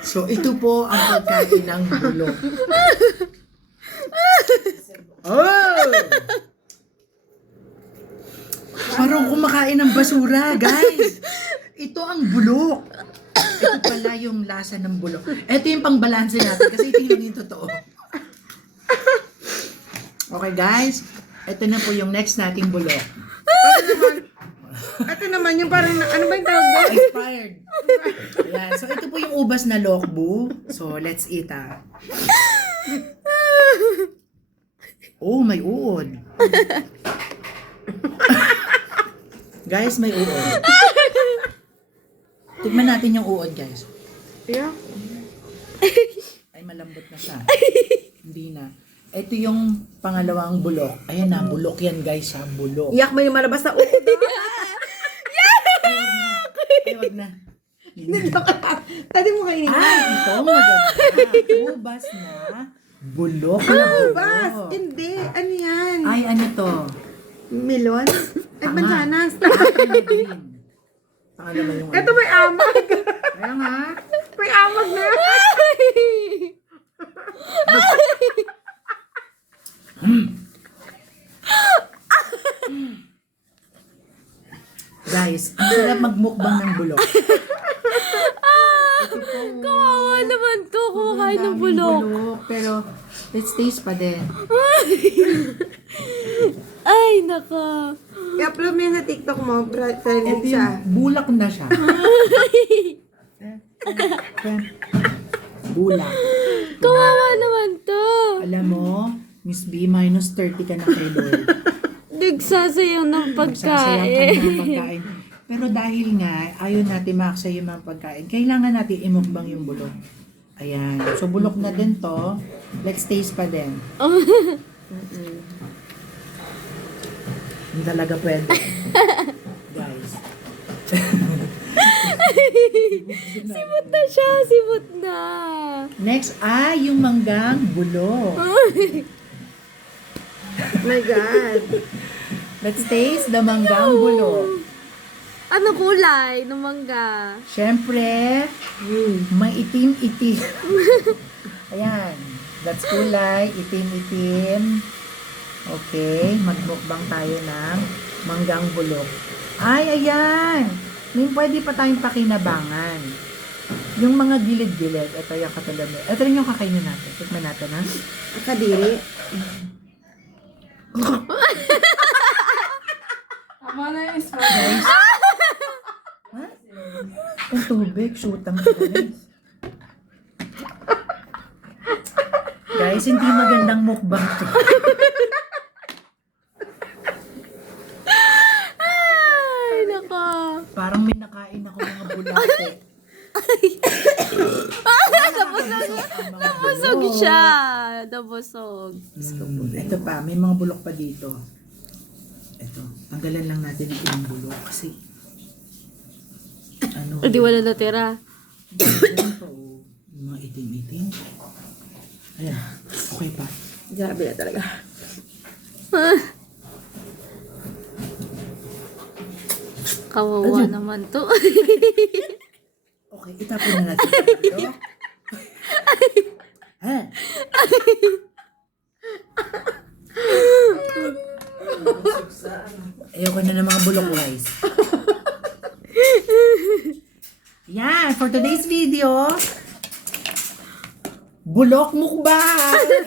So, ito po ang pagkain ng bulok. Oh! Parang kumakain ng basura, guys. Ito ang bulok. Ito pala yung lasa ng bulok. Ito yung pangbalanse natin kasi ito yung totoo. Okay, guys. Ito na po yung next nating bulok. Ito naman yung parang, ano ba yung tawag doon? Expired. Ayan. So, ito po yung ubas na lokbu. So, let's eat, ah. Oh, may uod. Guys, may uod. Tignan natin yung uod, guys. Yeah. Ay, malambot na siya. Hindi na. Ito yung pangalawang bulok. Ayan na, bulok yan, guys, ha. Bulok. Iyak mo yung malabas na uod. Ay, wag na. Tadi mo kainin. Ay, ito, maganda. Ubas na bulok na bulok. Bas, hindi. Ano yan? Ay, ano to? Melon? Ay, mansanas. Pakala mo yung Ito may amag. Kaya nga. May amag na. Guys, ang sarap magmukbang ng bulok. Kawawa naman to, kumakain ng Ang daming bulok. Pero, let's taste pa din. Ay, naka. I-upload mo yan sa TikTok mo. Ito Trending siya. yung bulak na siya. Bulak. Kawawa naman to. Alam mo, Miss B, minus 30 ka na kay Lord. Nagsasayaw ng Sasayang ka pagkain. ng pagkain. Pero dahil nga, ayaw natin makasay yung mga pagkain, kailangan natin imukbang yung bulok. Ayan. So, bulok na din to. Let's taste pa din. Hindi talaga pwede. Guys. Simot na siya, simot na. Next ay yung manggang bulok. My God. Let's taste the manggang bulok. Ano kulay ng mangga? Siyempre, maitim-itim. Ayan. That's kulay. Itim-itim. Okay. Magmukbang tayo ng manggang bulok. Ay, ayan. May pwede pa tayong pakinabangan. Yung mga gilid-gilid. Ito yung katulad. Ito rin yung kakainin natin. Tikman natin, ha? Kadiri. Guys. Ha? Ang tubig. Shootang guys. Guys, hindi magandang mukbang to. Ay, naka. Parang may nakain ako mga bulate. Nabusog siya. Nabusog. Ito pa, may mga bulok pa dito. Ito, tanggalan lang natin ang ilang bulok kasi ano, Hindi wala natira. ito, yung mga itim-itim. Ayan, okay pa. Grabe na talaga. Kawawa naman to. Okay, itapon na natin ito. Ha? Ayoko na ng mga bulok, guys. Yan, for today's video, bulok mukbang!